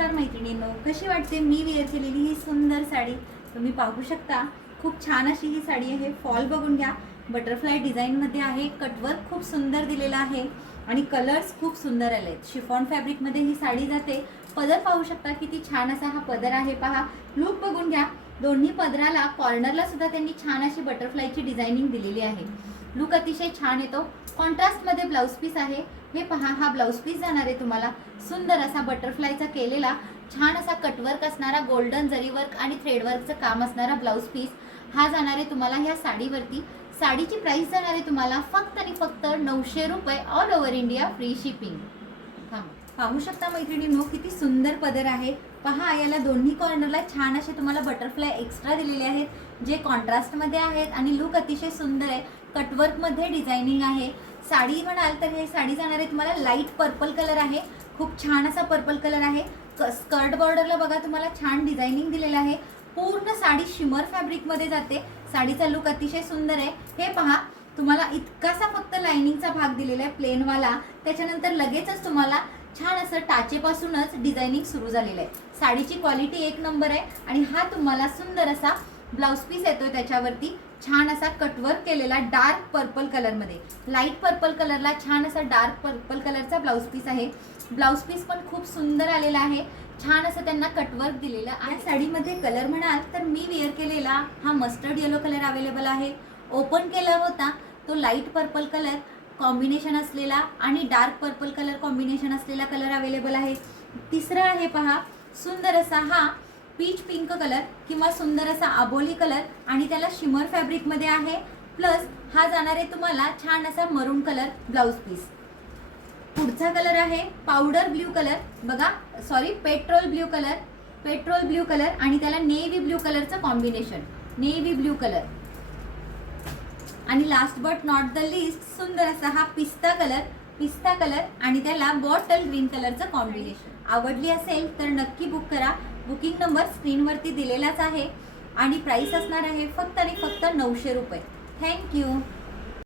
नमस्कार मैत्रिणींनो, कशी वाटते मी वेअर केलेली ही सुंदर साडी? तुम्ही पाहू शकता, खूप छान अशी ही साडी आहे। फॉल बघून घ्या, बटरफ्लाय डिझाईनमध्ये आहे, कटवर्क खूप सुंदर दिलेला आहे आणि कलर्स खूप सुंदर आले। शिफॉन फॅब्रिकमध्ये ही साडी जाते। पदर पाहू शकता किती छान असा हा पदर आहे, पहा। लुक बघून घ्या, दोन्ही पदराला कॉर्नरला सुद्धा त्यांनी छान अशी बटरफ्लायची डिझायनिंग दिलेली आहे। लुक अतिशय छान येतो। कॉन्ट्रास्टमध्ये ब्लाउज पीस आहे, हे पहा। हा ब्लाउज पीस जाणार आहे तुम्हाला सुंदर असा बटरफ्लायचा केलेला, छान असा कटवर्क असणारा, गोल्डन जरी वर्क आणि थ्रेड वर्कचं काम असणारा ब्लाउज पीस हा जाणार आहे तुम्हाला ह्या साडीवरती। साडीची प्राइस जाणार आहे तुम्हाला फक्त आणि फक्त 900 रुपये, all over India free shipping. पाहू शकता मैत्रिणींनो, किती सुंदर पदर आहे, पहा। याला दोन्ही कॉर्नरला छान असे तुम्हाला बटरफ्लाय एक्स्ट्रा दिलेले आहेत, जे कॉन्ट्रास्टमध्ये आहेत आणि लुक अतिशय सुंदर आहे। कटवर्कमध्ये डिझायनिंग आहे। साडी म्हणाल तर हे साडी जाणार आहे तुम्हाला लाईट पर्पल कलर आहे, खूप छान असा पर्पल कलर आहे। स्कर्ट बॉर्डरला बघा तुम्हाला छान डिझायनिंग दिलेलं आहे। पूर्ण साडी शिमर फॅब्रिकमध्ये जाते। साडीचा लुक अतिशय सुंदर आहे, हे पहा। तुम्हाला इतकासा फक्त लाइनिंगचा भाग दिलेला आहे प्लेनवाला, त्याच्यानंतर लगेचच तुम्हाला छान असं टाचेपासूनच डिझायनिंग सुरू झालेलं आहे। साडीची क्वालिटी एक नंबर आहे आणि हा तुम्हाला सुंदर असा ब्लाउज पीस येतोय, त्याच्यावरती छान असा कटवर्क केलेला डार्क पर्पल कलरमध्ये, लाईट पर्पल कलरला छान असा डार्क पर्पल कलरचा ब्लाउज पीस आहे। ब्लाउज पीस पण खूप सुंदर आलेला आहे, छान असं त्यांना कटवर्क दिलेलं आहे। साडीमध्ये कलर म्हणाल तर मी वेअर केलेला हा मस्टर्ड येलो कलर अवेलेबल आहे। ओपन केला होता तो लाईट पर्पल कलर कॉम्बिनेशन असलेला आणि डार्क पर्पल कलर कॉम्बिनेशन असलेला कलर अवेलेबल आहे। तिसरा आहे पहा, सुंदर असा हा पीच पिंक कलर किंवा सुंदर असा आबोली कलर आणि त्याला शिमर फॅब्रिकमध्ये आहे। प्लस हा जाणार आहे तुम्हाला छान असा मरून कलर ब्लाउज पीस। पुढचा कलर आहे पावडर ब्ल्यू कलर, बघा सॉरी पेट्रोल ब्ल्यू कलर आणि त्याला नेव्ही ब्ल्यू कलरचं कॉम्बिनेशन, नेव्ही ब्ल्यू कलर। आणि last but not the list, सुंदर असा हा पिस्ता कलर आणि त्याला बॉटल ग्रीन कलरचं कॉम्बिनेशन। आवडली असेल तर नक्की बुक करा। बुकिंग नंबर स्क्रीनवरती दिलेलाच आहे आणि प्राइस असणार आहे फक्त आणि फक्त 900 रुपये। थँक्यू।